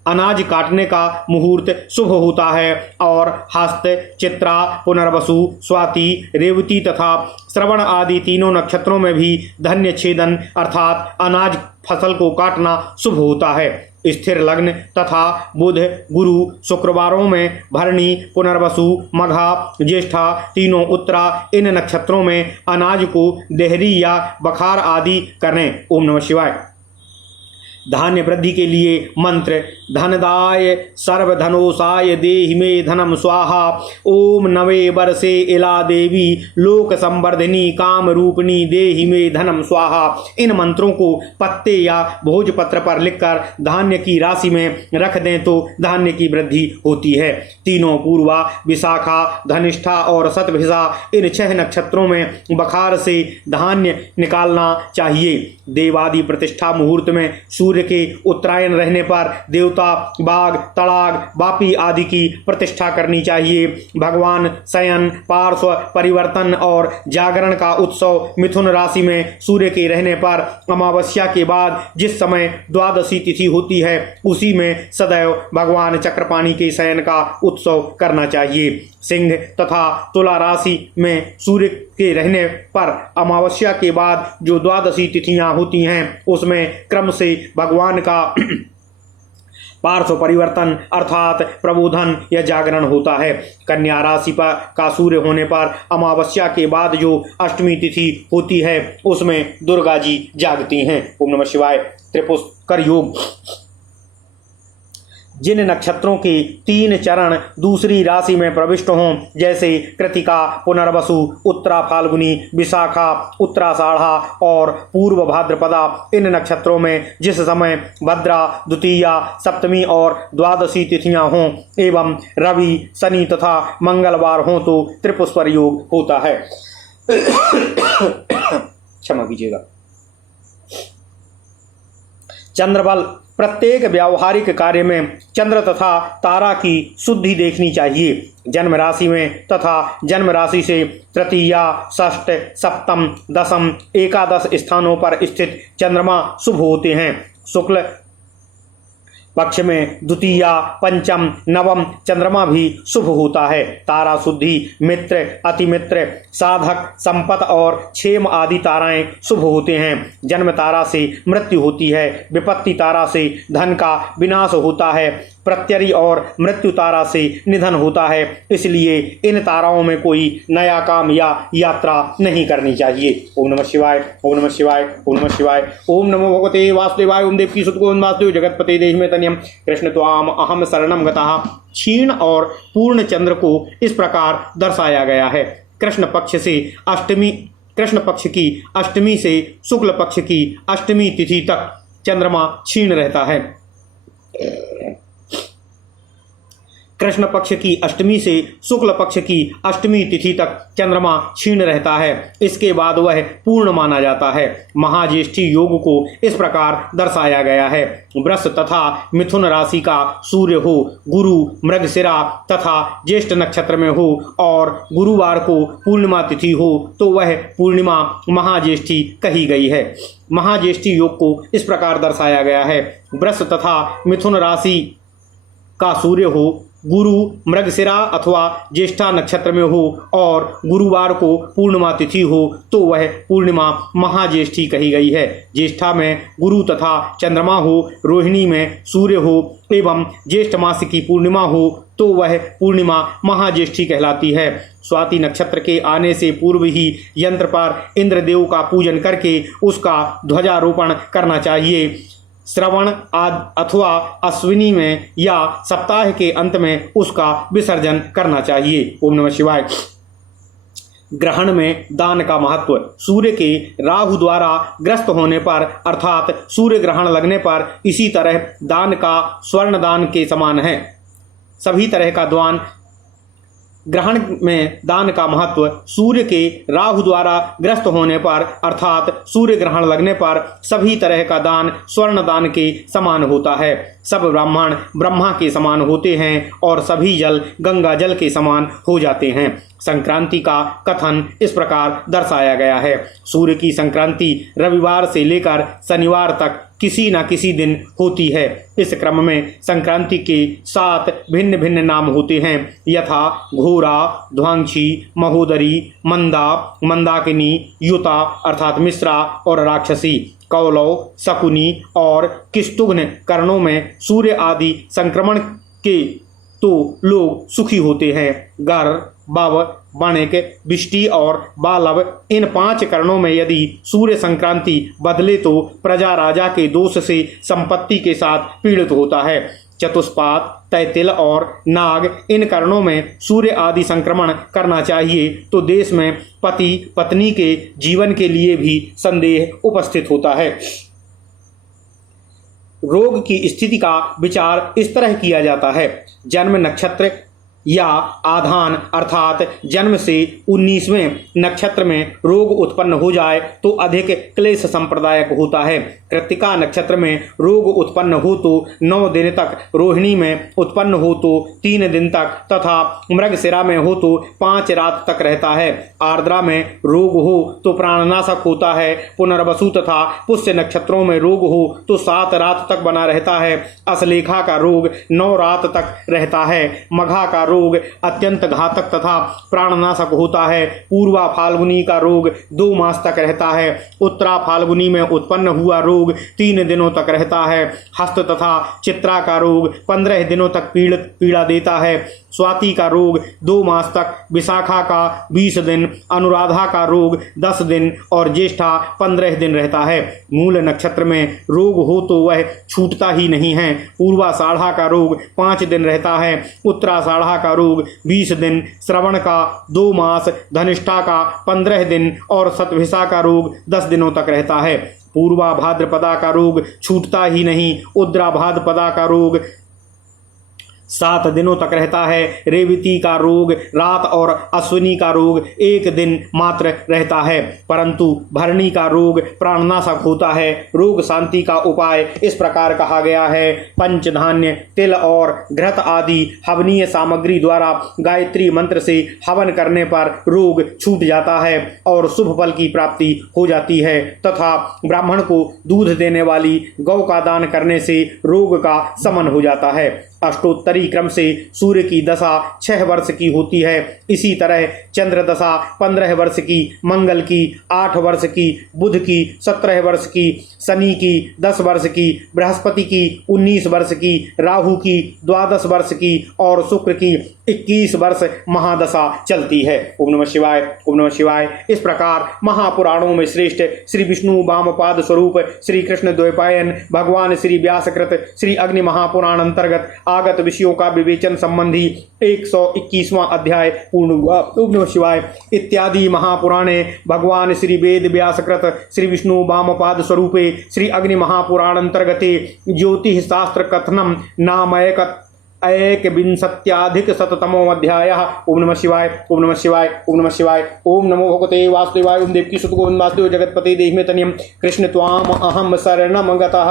अनाज काटने का मुहूर्त शुभ होता है और हस्त, चित्रा, पुनर्वसु, स्वाति, रेवती तथा श्रवण आदि तीनों नक्षत्रों में भी धान्य छेदन अर्थात अनाज फसल को काटना शुभ होता है। स्थिर लग्न तथा बुध, गुरु, शुक्रवारों में भरणी, पुनर्वसु, मघा, ज्येष्ठा, तीनों उत्तरा इन नक्षत्रों में अनाज को देहरी या बखार आदि करें। ओम नमः शिवाय। धान्य वृद्धि के लिए मंत्र धनदाय सर्वधनोसाय देहि मे धनम स्वाहा। ओम नवे वर्षे इला देवी लोक संवर्धिनी काम रूपिणी देहि मे धनम स्वाहा। इन मंत्रों को पत्ते या भोजपत्र पर लिखकर धान्य की राशि में रख दें तो धान्य की वृद्धि होती है। तीनों पूर्वा, विशाखा, धनिष्ठा और शतभिषा इन 6 नक्षत्रों में बखार से धान्य निकालना चाहिए। देवादि प्रतिष्ठा मुहूर्त में सूर्य के उत्तरायण रहने पर देवता, बाघ, तड़ाग, बापी आदि की प्रतिष्ठा करनी चाहिए। भगवान शयन, पार्श्व परिवर्तन और जागरण का उत्सव मिथुन राशि में सूर्य के रहने पर अमावस्या के बाद जिस समय द्वादशी तिथि होती है उसी में सदैव भगवान चक्रपाणी के शयन का उत्सव करना चाहिए। सिंह तथा तुला राशि में सूर्य के रहने पर अमावस्या के बाद जो द्वादशी तिथियां होती हैं उसमें क्रम से भगवान का पार्श्व परिवर्तन अर्थात प्रबोधन या जागरण होता है। कन्या राशि पर का सूर्य होने पर अमावस्या के बाद जो अष्टमी तिथि होती है उसमें दुर्गा जी जागती हैं। ओम नमः शिवाय। त्रिपुष्कर योग। जिन नक्षत्रों के 3 चरण दूसरी राशि में प्रविष्ट हों जैसे कृतिका, पुनर्वसु, उत्तरा फाल्गुनी, विशाखा, उत्तराषाढ़ा और पूर्व भाद्रपदा, इन नक्षत्रों में जिस समय भद्रा, द्वितीया, सप्तमी और द्वादशी तिथियां हों एवं रवि, शनि तथा मंगलवार हों तो त्रिपुष्कर योग होता है। क्षमा कीजिएगा। चंद्रबल। प्रत्येक व्यावहारिक कार्य में चंद्र तथा तारा की शुद्धि देखनी चाहिए। जन्म राशि में तथा जन्म राशि से तृतीया, षष्ठ, सप्तम, दशम, एकादश स्थानों पर स्थित चंद्रमा शुभ होते हैं। शुक्ल पक्ष में द्वितीया, पंचम, नवम चंद्रमा भी शुभ होता है। तारा शुद्धि, मित्र, अतिमित्र, साधक, संपत और क्षेम आदि ताराएं शुभ होते हैं। जन्म तारा से मृत्यु होती है। विपत्ति तारा से धन का विनाश होता है। प्रत्यरि और मृत्यु तारा से निधन होता है। इसलिए इन ताराओं में कोई नया काम या यात्रा नहीं करनी चाहिए। ओम नमः शिवाय। ओम नमः शिवाय। ओम नमः शिवाय। ओम नमो भगवते वासुदेवाय। ओम देवकी सुत गोविंद वासुदेव जगतपते देहि में तनियम कृष्ण त्वाम अहम शरणम गतः। क्षीण और पूर्ण चंद्र को इस प्रकार दर्शाया गया है। कृष्ण पक्ष की अष्टमी से शुक्ल पक्ष की अष्टमी तिथि तक चंद्रमा क्षीण रहता है। कृष्ण पक्ष की अष्टमी से शुक्ल पक्ष की अष्टमी तिथि तक चंद्रमा क्षीण रहता है। इसके बाद वह पूर्ण माना जाता है। महाज्येष्ठी योग को इस प्रकार दर्शाया गया है। वृष तथा मिथुन राशि का सूर्य हो, गुरु मृगशिरा तथा ज्येष्ठ नक्षत्र में हो और गुरुवार को पूर्णिमा तिथि हो तो वह पूर्णिमा महाज्येष्ठी कही गई है। महाज्येष्ठी योग को इस प्रकार दर्शाया गया है। वृष तथा मिथुन राशि का सूर्य हो, गुरु मृगशिरा अथवा ज्येष्ठा नक्षत्र में हो और गुरुवार को पूर्णिमा तिथि हो तो वह पूर्णिमा महाज्येष्ठी कही गई है। ज्येष्ठा में गुरु तथा चंद्रमा हो, रोहिणी में सूर्य हो एवं ज्येष्ठ मास की पूर्णिमा हो तो वह पूर्णिमा महाज्येष्ठी कहलाती है। स्वाति नक्षत्र के आने से पूर्व ही यंत्र पर इंद्रदेव का पूजन करके उसका ध्वजारोपण करना चाहिए। श्रवण अथवा अश्विनी में या सप्ताह के अंत में उसका विसर्जन करना चाहिए। ओम नमः शिवाय। ग्रहण में दान का महत्व। सूर्य के राहु द्वारा ग्रस्त होने पर अर्थात सूर्य ग्रहण लगने पर इसी तरह दान का स्वर्ण दान के समान है। सभी तरह का दान ग्रहण में दान का महत्व सूर्य के राहु द्वारा ग्रस्त होने पर अर्थात सूर्य ग्रहण लगने पर सभी तरह का दान स्वर्ण दान के समान होता है। सब ब्राह्मण ब्रह्मा के समान होते हैं और सभी जल गंगा जल के समान हो जाते हैं। संक्रांति का कथन इस प्रकार दर्शाया गया है। सूर्य की संक्रांति रविवार से लेकर शनिवार तक किसी न किसी दिन होती है। इस क्रम में संक्रांति के 7 भिन्न भिन्न नाम होते हैं यथा घोरा, ध्वांशी, महोदरी, मंदा, मंदाकिनी, युता अर्थात मिश्रा और राक्षसी, कौलव, शकुनी और किस्तुघ्न कर्णों में सूर्य आदि संक्रमण के तो लोग सुखी होते हैं। गर, बव, वणिक, विष्टि और बालव, इन 5 करणों में यदि सूर्य संक्रांति बदले तो प्रजा राजा के दोष से संपत्ति के साथ पीड़ित होता है। चतुष्पाद, तैतिल और नाग, इन करणों में सूर्य आदि संक्रमण करना चाहिए तो देश में पति पत्नी के जीवन के लिए भी संदेह उपस्थित होता है। रोग की स्थिति का विचार इस तरह किया जाता है। जन्म नक्षत्र या आधान अर्थात जन्म से 19वें नक्षत्र में रोग उत्पन्न हो जाए तो अधिक क्लेश संप्रदायक होता है। कृत्तिका नक्षत्र में रोग उत्पन्न हो तो 9 दिन तक, रोहिणी में उत्पन्न हो तो 3 दिन तक तथा मृगशिरा में हो तो 5 रात तक रहता है। आर्द्रा में रोग हो तो प्राणनाशक होता है। पुनर्वसु तथा पुष्य नक्षत्रों में रोग हो तो 7 रात तक बना रहता है। असलेखा का रोग 9 रात तक रहता है। मघा का रोग अत्यंत घातक तथा प्राणनाशक होता है। पूर्वा फाल्गुनी का रोग 2 मास तक रहता है। उत्तरा फाल्गुनी में उत्पन्न हुआ रोग 3 दिनों तक रहता है। हस्त तथा चित्रा का रोग 15 दिनों तक पीड़ा देता है। स्वाति का रोग 2 मास तक, विशाखा का 20 दिन, अनुराधा का रोग 10 दिन और ज्येष्ठा 15 दिन रहता है। मूल नक्षत्र में रोग हो तो वह छूटता ही नहीं है। पूर्वाषाढ़ा का रोग 5 दिन रहता है। उत्तराषाढ़ा का रोग 20 दिन, श्रवण का 2 मास, धनिष्ठा का 15 दिन और शतभिषा का रोग 10 दिनों तक रहता है। पूर्वा भाद्रपदा का रोग छूटता ही नहीं। उद्रा भाद्रपदा का रोग 7 दिनों तक रहता है। रेवती का रोग रात और अश्विनी का रोग 1 दिन मात्र रहता है, परंतु भरणी का रोग प्राणनाशक होता है। रोग शांति का उपाय इस प्रकार कहा गया है। पंचधान्य, तिल और घृत आदि हवनीय सामग्री द्वारा गायत्री मंत्र से हवन करने पर रोग छूट जाता है और शुभ फल की प्राप्ति हो जाती है तथा ब्राह्मण को दूध देने वाली गौ का दान करने से रोग का शमन हो जाता है। अष्टोत्तरी क्रम से सूर्य की दशा 6 वर्ष की होती है। इसी तरह चंद्र दशा 15 वर्ष की, मंगल की 8 वर्ष की, बुध की 17 वर्ष की, शनि की 10 वर्ष की, बृहस्पति की 19 वर्ष की, राहु की 12 वर्ष की और शुक्र की 21 वर्ष महादशा चलती है। ओम नमः शिवाय, ओम नमः शिवाय। इस प्रकार महापुराणों में श्रेष्ठ श्री विष्णु वामपाद स्वरूप श्री कृष्ण द्वैपायन भगवान श्री व्यासकृत श्री अग्नि महापुराण अंतर्गत आगत विषयों का विवेचन संबंधी 121वां अध्याय पूर्ण हुआ। ओम नमः शिवाय। इत्यादि महापुराणे भगवान श्री वेद व्यासकृत श्री विष्णु वामपाद स्वरूपे श्री अग्नि महापुराण अंतर्गते ज्योतिष शास्त्र कथनम नामक 1विंशत्याधिकशततमो अध्यायः। ओम नमः शिवाय, ओम नमः शिवाय, ओम नमः शिवाय। ओम नमो भगवते वासुदेवाय। ओम देवकी सुत गोविंद वासुदेव जगतपते देहिमे तनियम कृष्ण त्वाम अहम शरणम गतः।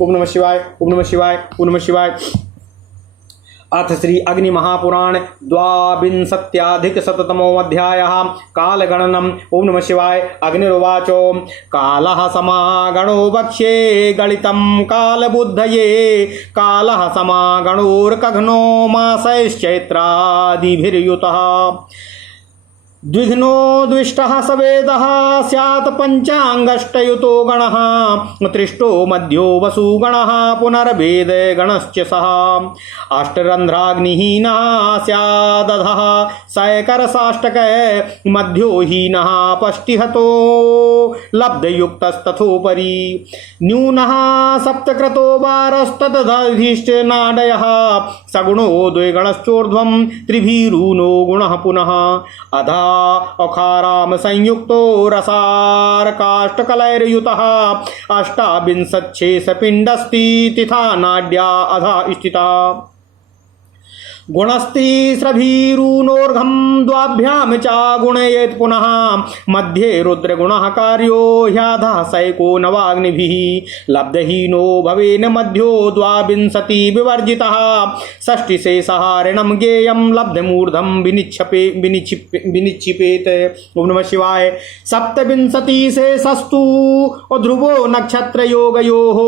ओम नमः शिवाय, ओम नमः शिवाय, ओम नमः शिवाय। अथ श्री अग्नि महापुराण 22अधिकशततमो अध्यायः। कालगणनम्। ओम नमः शिवाय। अग्निरुवाच कालः समागणो वक्ष्ये गणितं कालबुद्धये कालः समागणोर्कघ्नो मासैश्चैत्रादिभिर्युतः द्विघ्नो द्विष्टः सवेदः स्यात् पंचांगष्टयुतो गणः त्रिष्टो मध्यो वसुगणः पुनर्वेद गणश्च सः अष्टरन्ध्राग्निहीनः स्यादधः सैकरसाष्टक मध्यो हीनः पष्टिहतो लब्धयुक्तस्तथोपरि न्यूनः सप्तक्रतो वारस्तदधिष्ठनाडयः सगुणो द्विगणश्चोर्ध्वं त्रिभिरूनो गुणः पुनः अधा अखाराम संयुक्तो रसार काष्ठकलैर्युतः 28 पिंडस्ति तिथा नाड्या अधा स्थिता गुणस्तिस्रभिरूनोर्घं द्वाभ्यां च गुणयेत् पुनः मध्ये रुद्रगुणः कार्यो ह्याधः सैको नवाग्निभिः लब्धहीनो भवेन मध्यो 22 विवर्जितः षष्टिशेषः ऋणं ज्ञेयं लब्धमूर्धं विनिक्षिपेत। ओम नमः शिवाय। 27 शेषस्तु ध्रुवो नक्षत्रयोगयोः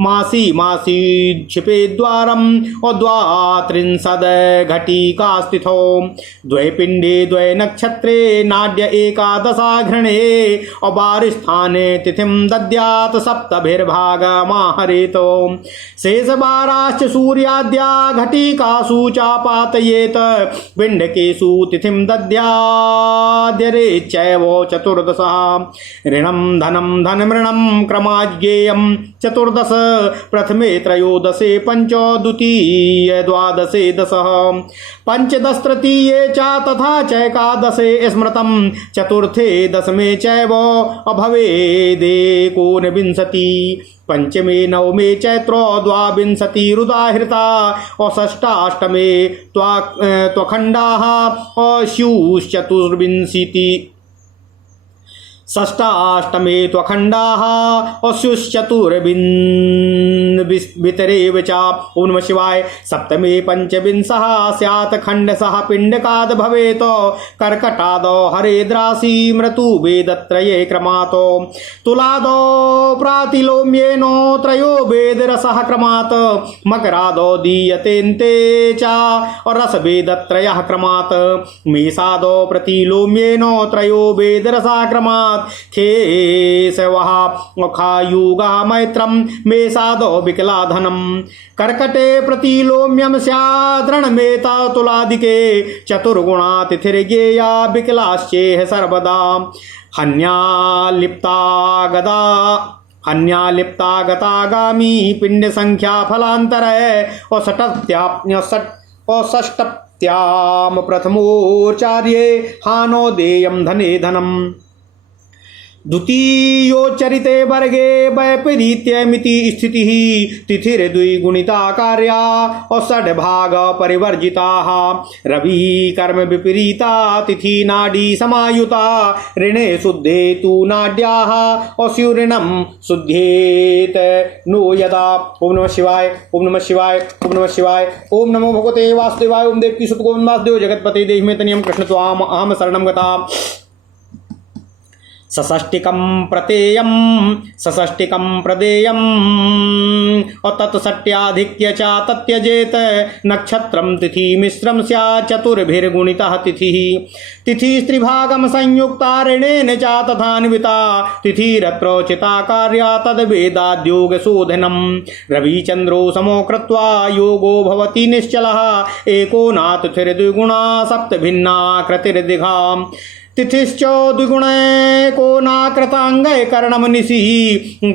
मासी मासी क्षिपेद्वारं द्वात्रिंशद घटिका स्थितौ द्वै पिंडे द्वै नक्षत्रे नाड्य एकादशाघ्रणे अबारिस्थाने तिथिं दद्यात् सप्तभिर्भागमाहरेतो शेषबाराश्च सूर्याद्या घटिकासु चापातयेत पिण्डकेषु तिथिं दद्याद्यरेच्चैव चतुर्दशः ऋणं धनं धनमृणं क्रमाज्ञेयं चतुर्दश प्रथमे त्रयोदशे पञ्च द्वितीये द्वादशे दशः पंचदश तृतीये च तथा चैकादशे स्मृतं चतुर्थे दशमे चैव अभवेदेकोनविंशति पंचमे नवमे चैत्रो द्वाविंशतिरुदाहृता और षष्ठाष्टमे त्वखण्डाः स्युश्चतुर्विंशति षष्ठाष्टमे त्वखण्डाः अस्युश्चतुर्विंशतिरेव च ओम नमः शिवाय सप्तमे पंचविंशः स्यात् खण्डशः पिण्डकाद् भवेत् कर्कटादौ हरेद्रासि मृतु वेदत्रये क्रमात् तुलादौ प्रातिलोम्येनो त्रयो वेदरसः क्रमात् मकरादौ दीयतेन्ते च रसवेदत्रयः क्रमात् मेषादौ प्रतिलोम्येनो त्रयो वेदरसः क्रमात् खेशवः खायुगा मैत्रं मेषादौ विकलाधनं कर्कटे प्रतिलोम्यं स्याद्रणमेता तुलादिके चतुर्गुणा तिथिर्ज्ञेया विकलाश्चेह सर्वदा हन्यालिप्ता गतागामी पिंड संख्या फलांतर षष्ट्याम प्रथमोचार्ये हानो देयं धने धनम द्वितीयोच्चरिते वर्गे वैपरीत्यमिति स्थितिः तिथिर्द्विगुणिता कार्या और षड्भाग परिवर्जिताः रवि कर्म विपरीता तिथि नाडी समायुता ऋणे शुद्धे तु नाड्याः और स्युऋणं शुद्धेत नो यदा ओम नमः शिवाय ओम नमः शिवाय ओम नमः शिवाय ओम नमो भगवते वासुदेवाय ओम देवकी सुत गोविंद वासुदेव जगतपते देहि तनियं कृष्ण त्वाम अहम शरणं गता सषष्टिकं प्रदेयम् और तत्सट्याधिक्य च तत्यजेत नक्षत्रं तिथि मिश्रं स्यात् चतुर्भिर्गुणितः तिथिः तिथिस्त्रिभागं संयुक्ता ऋणेन च तथान्विता तिथिरत्रोचिता कार्या तद्वेदाद्योगशोधनं रविचन्द्रो समो कृत्वा योगो भवति निश्चलः एको नातिथिर्द्विगुणा सप्तभिन्ना कृतिर्दिघा तिथिश्च द्विगुणे को नाकृतांगय करणम निशि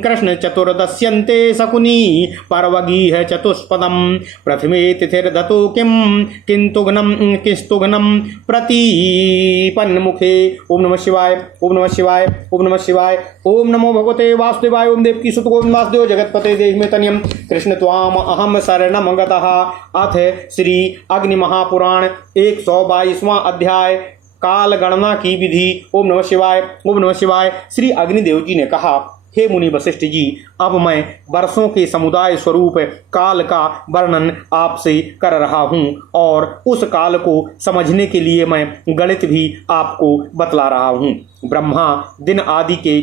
कृष्ण चतुर्दश्यन्ते शकुनी पर्वगीह चतुष्पदम प्रथमे तिथिर्धतो किंस्तुघ्नं प्रतीपन्मुखे ओम नमः शिवाय ओम नमः शिवाय ओम नमः शिवाय ओम नमो भगवते वासुदेवाय ओम देवकी सुत गोविंद वासुदेव जगतपते देहि तनियं कृष्ण त्वाम अहम शरणं गतः। अथ श्री अग्नि महापुराण 122वां अध्याय काल गणना की विधि। ओम नमः शिवाय ओम नमः शिवाय। श्री अग्निदेव जी ने कहा, हे मुनि वशिष्ठ जी, अब मैं वर्षों के समुदाय स्वरूप काल का वर्णन आपसे कर रहा हूँ और उस काल को समझने के लिए मैं गणित भी आपको बतला रहा हूँ। ब्रह्मा दिन आदि के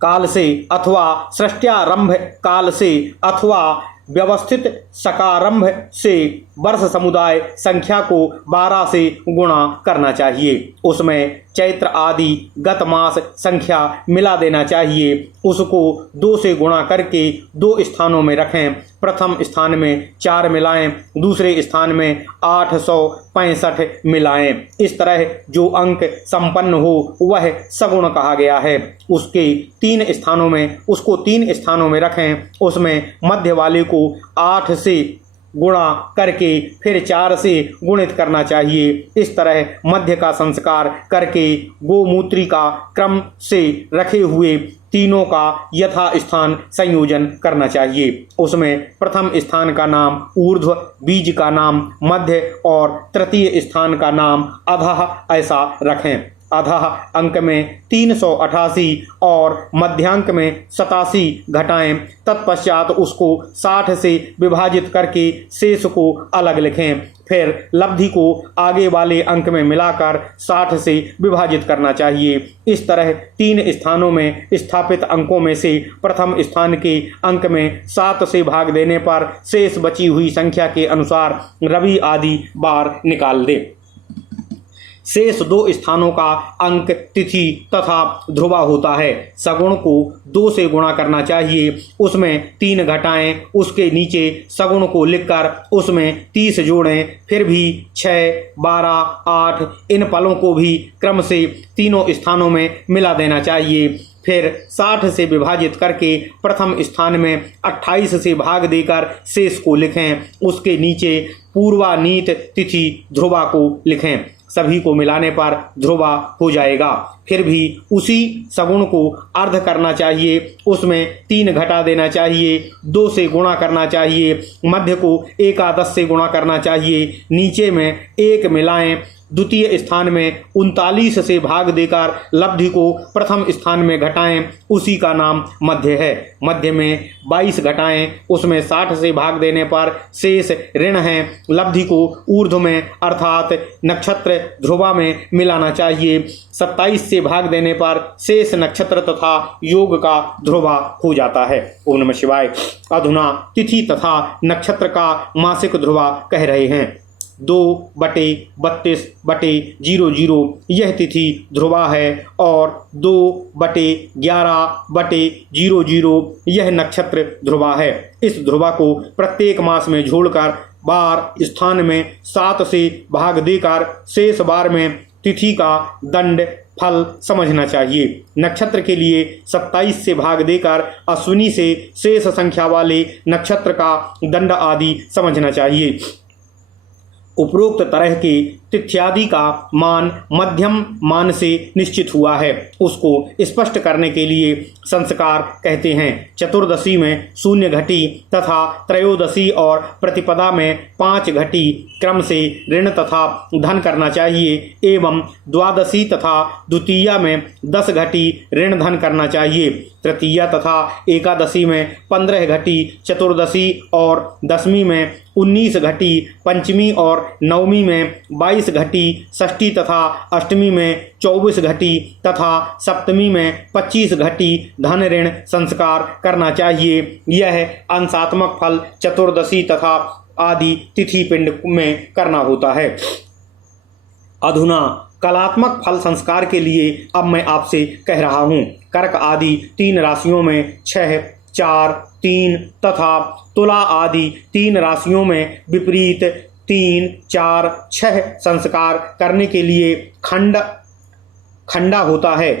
काल से अथवा सृष्ट्यारंभ काल से अथवा व्यवस्थित सकारंभ से वर्ष समुदाय संख्या को 12 से गुणा करना चाहिए। उसमें चैत्र आदि गत मास संख्या मिला देना चाहिए। उसको 2 से गुणा करके 2 स्थानों में रखें। प्रथम स्थान में 4 मिलाएं, दूसरे स्थान में 865 मिलाएं। इस तरह जो अंक संपन्न हो वह सगुण कहा गया है। उसको 3 स्थानों में रखें। उसमें मध्य वाले को 8 से गुणा करके फिर 4 से गुणित करना चाहिए। इस तरह मध्य का संस्कार करके गोमूत्रिका क्रम से रखे हुए तीनों का यथा स्थान संयोजन करना चाहिए। उसमें प्रथम स्थान का नाम ऊर्ध्व, बीज का नाम मध्य और तृतीय स्थान का नाम अधः ऐसा रखें। अधः अंक में 388 और मध्यांक में 87 घटाएं। तत्पश्चात उसको 60 से विभाजित करके शेष को अलग लिखें। फिर लब्धि को आगे वाले अंक में मिलाकर 60 से विभाजित करना चाहिए। इस तरह 3 स्थानों में स्थापित अंकों में से प्रथम स्थान के अंक में 7 से भाग देने पर शेष बची हुई संख्या के अनुसार रवि आदि बार निकाल दे। शेष 2 स्थानों का अंक तिथि तथा ध्रुवा होता है। सगुण को 2 से गुणा करना चाहिए, उसमें 3 घटाएं, उसके नीचे सगुण को लिखकर उसमें 30 जोड़ें। फिर भी 6, 12, 8 इन फलों को भी क्रम से तीनों स्थानों में मिला देना चाहिए। फिर 60 से विभाजित करके प्रथम स्थान में 28 से भाग देकर शेष को लिखें। उसके नीचे पूर्वानीत तिथि ध्रुवा को लिखें। सभी को मिलाने पर ध्रुवा हो जाएगा। फिर भी उसी सगुण को अर्ध करना चाहिए, उसमें 3 घटा देना चाहिए, 2 से गुणा करना चाहिए, मध्य को 11 से गुणा करना चाहिए, नीचे में 1 मिलाएं। द्वितीय स्थान में 39 से भाग देकर लब्धि को प्रथम स्थान में घटाएं, उसी का नाम मध्य है। मध्य में 22 घटाएं, उसमें 60 से भाग देने पर शेष ऋण है। लब्धि को ऊर्ध्व में अर्थात नक्षत्र ध्रुवा में मिलाना चाहिए। 27 से भाग देने पर शेष नक्षत्र तथा योग का ध्रुवा हो जाता है। ओम नमः शिवाय। अधुना तिथि तथा नक्षत्र का मासिक ध्रुवा कह रहे हैं। 2/32/00 यह तिथि ध्रुवा है और 2/11/00 यह नक्षत्र ध्रुवा है। इस ध्रुवा को प्रत्येक मास में जोड़कर बार स्थान में 7 से भाग देकर शेष बार में तिथि का दंड फल समझना चाहिए। नक्षत्र के लिए 27 से भाग देकर अश्विनी से शेष संख्या वाले नक्षत्र का दंड आदि समझना चाहिए। उपरोक्त तरह के तिथ्यादि का मान मध्यम मान से निश्चित हुआ है, उसको स्पष्ट करने के लिए संस्कार कहते हैं। चतुर्दशी में 0 घटी तथा त्रयोदशी और प्रतिपदा में 5 घटी क्रम से ऋण तथा धन करना चाहिए, एवं द्वादशी तथा द्वितीया में 10 घटी ऋण धन करना चाहिए। तृतीया तथा एकादशी में 15 घटी, चतुर्दशी और दशमी में 19 घटी, पंचमी और नवमी में 22 घटी, षष्ठी तथा अष्टमी में 24 घटी तथा सप्तमी में 25 घटी धन ऋण संस्कार करना चाहिए। यह अंशात्मक फल चतुर्दशी तथा आदि तिथि पिंड में करना होता है। अधुना कलात्मक फल संस्कार के लिए अब मैं आपसे कह रहा हूँ। कर्क आदि 3 राशियों में 6, 4, 3 तथा तुला आदि 3 राशियों में विपरीत 3, 4, 6 संस्कार करने के लिए खंडा होता है।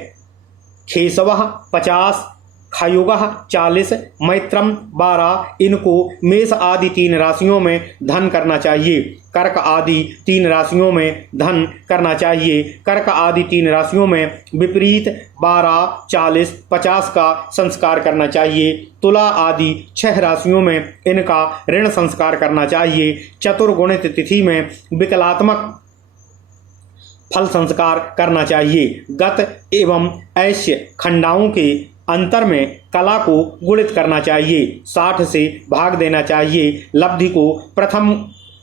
खेशवः 50, खयुगः 40, मैत्रम 12 इनको मेष आदि 3 राशियों में धन करना चाहिए। कर्क आदि 3 राशियों में धन करना चाहिए। कर्क आदि 3 राशियों में विपरीत 12, 40, 50 का संस्कार करना चाहिए। तुला आदि 6 राशियों में इनका ऋण संस्कार करना चाहिए। चतुर्गुणित तिथि में विकलात्मक फल संस्कार करना चाहिए। गत एवं ऐश्य खंडाओं के अंतर में कला को गुणित करना चाहिए। 60 से भाग देना चाहिए। लब्धि को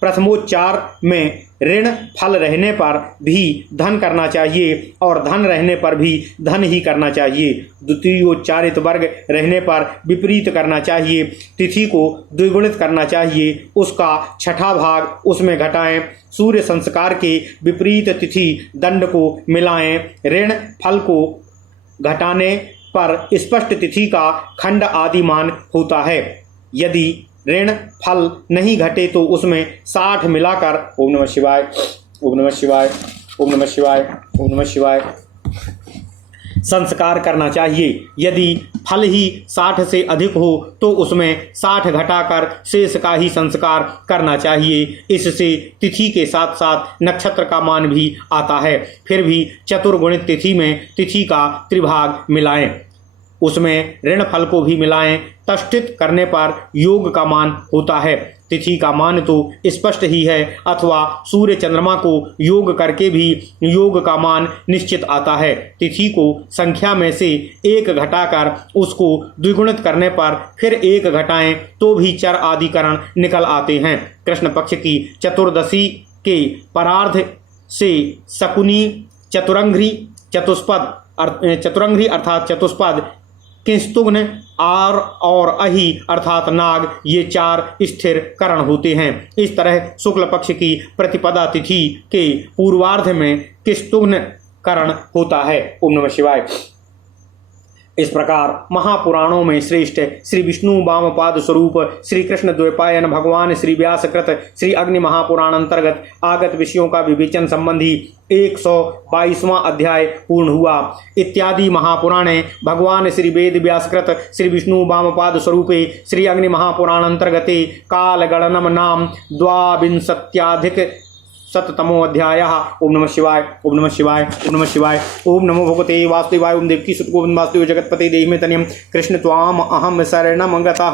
प्रथमोच्चार में ऋण फल रहने पर भी धन करना चाहिए और धन रहने पर भी धन ही करना चाहिए। द्वितीयोच्चारित वर्ग रहने पर विपरीत करना चाहिए। तिथि को द्विगुणित करना चाहिए, उसका 6ठा भाग उसमें घटाएं। सूर्य संस्कार के विपरीत तिथि दंड को मिलाएं। ऋण फल को घटाने पर स्पष्ट तिथि का खंड आदि मान होता है। यदि ऋण फल नहीं घटे तो उसमें 60 मिलाकर ओम नमः शिवाय, ओम नमः शिवाय, ओम नमः शिवाय, ओम नमः शिवाय संस्कार करना चाहिए। यदि फल ही 60 से अधिक हो तो उसमें 60 घटाकर शेष का ही संस्कार करना चाहिए। इससे तिथि के साथ साथ नक्षत्र का मान भी आता है। फिर भी चतुर्गुणित तिथि में तिथि का त्रिभाग मिलाएं। उसमें ऋण फल को भी मिलाएं। तष्टित करने पर योग का मान होता है। तिथि का मान तो स्पष्ट ही है, अथवा सूर्य चंद्रमा को योग करके भी योग का मान निश्चित आता है। तिथि को संख्या में से 1 घटाकर उसको द्विगुणित करने पर फिर 1 घटाएं तो भी चर आदिकरण निकल आते हैं। कृष्ण पक्ष की चतुर्दशी के परार्ध से शकुनी, चतुरंग्री, चतुरंग्री अर्थात चतुष्पद, किंस्तुग्न, आर और अहि अर्थात नाग, ये 4 स्थिर करण होते हैं। इस तरह शुक्ल पक्ष की प्रतिपदा तिथि के पूर्वार्ध में किंस्तुग्न करण होता है। ओम नमः शिवाय। इस प्रकार महापुराणों में श्रेष्ठ श्री विष्णु वामपाद स्वरूप श्री कृष्ण द्वैपायन भगवान श्री व्यासकृत श्री अग्नि महापुराण अंतर्गत आगत विषयों का विवेचन संबंधी 122वां अध्याय पूर्ण हुआ। इत्यादि महापुराणे भगवान श्री वेद व्यासकृत श्री विष्णु वामपाद स्वरूपे श्री अग्नि महापुराण अंतर्गते कालगणनम नाम 22 शततमो अध्याय। ओम नमः शिवाय। ओम नमः शिवाय। ओम नमः शिवाय। ओम नमो भगवते वासुदेवाय। ओम देवकी सुत गोविंद वासुदेव जगतपते देहि मे तनयम कृष्ण त्वाम अहम शरणम गतः।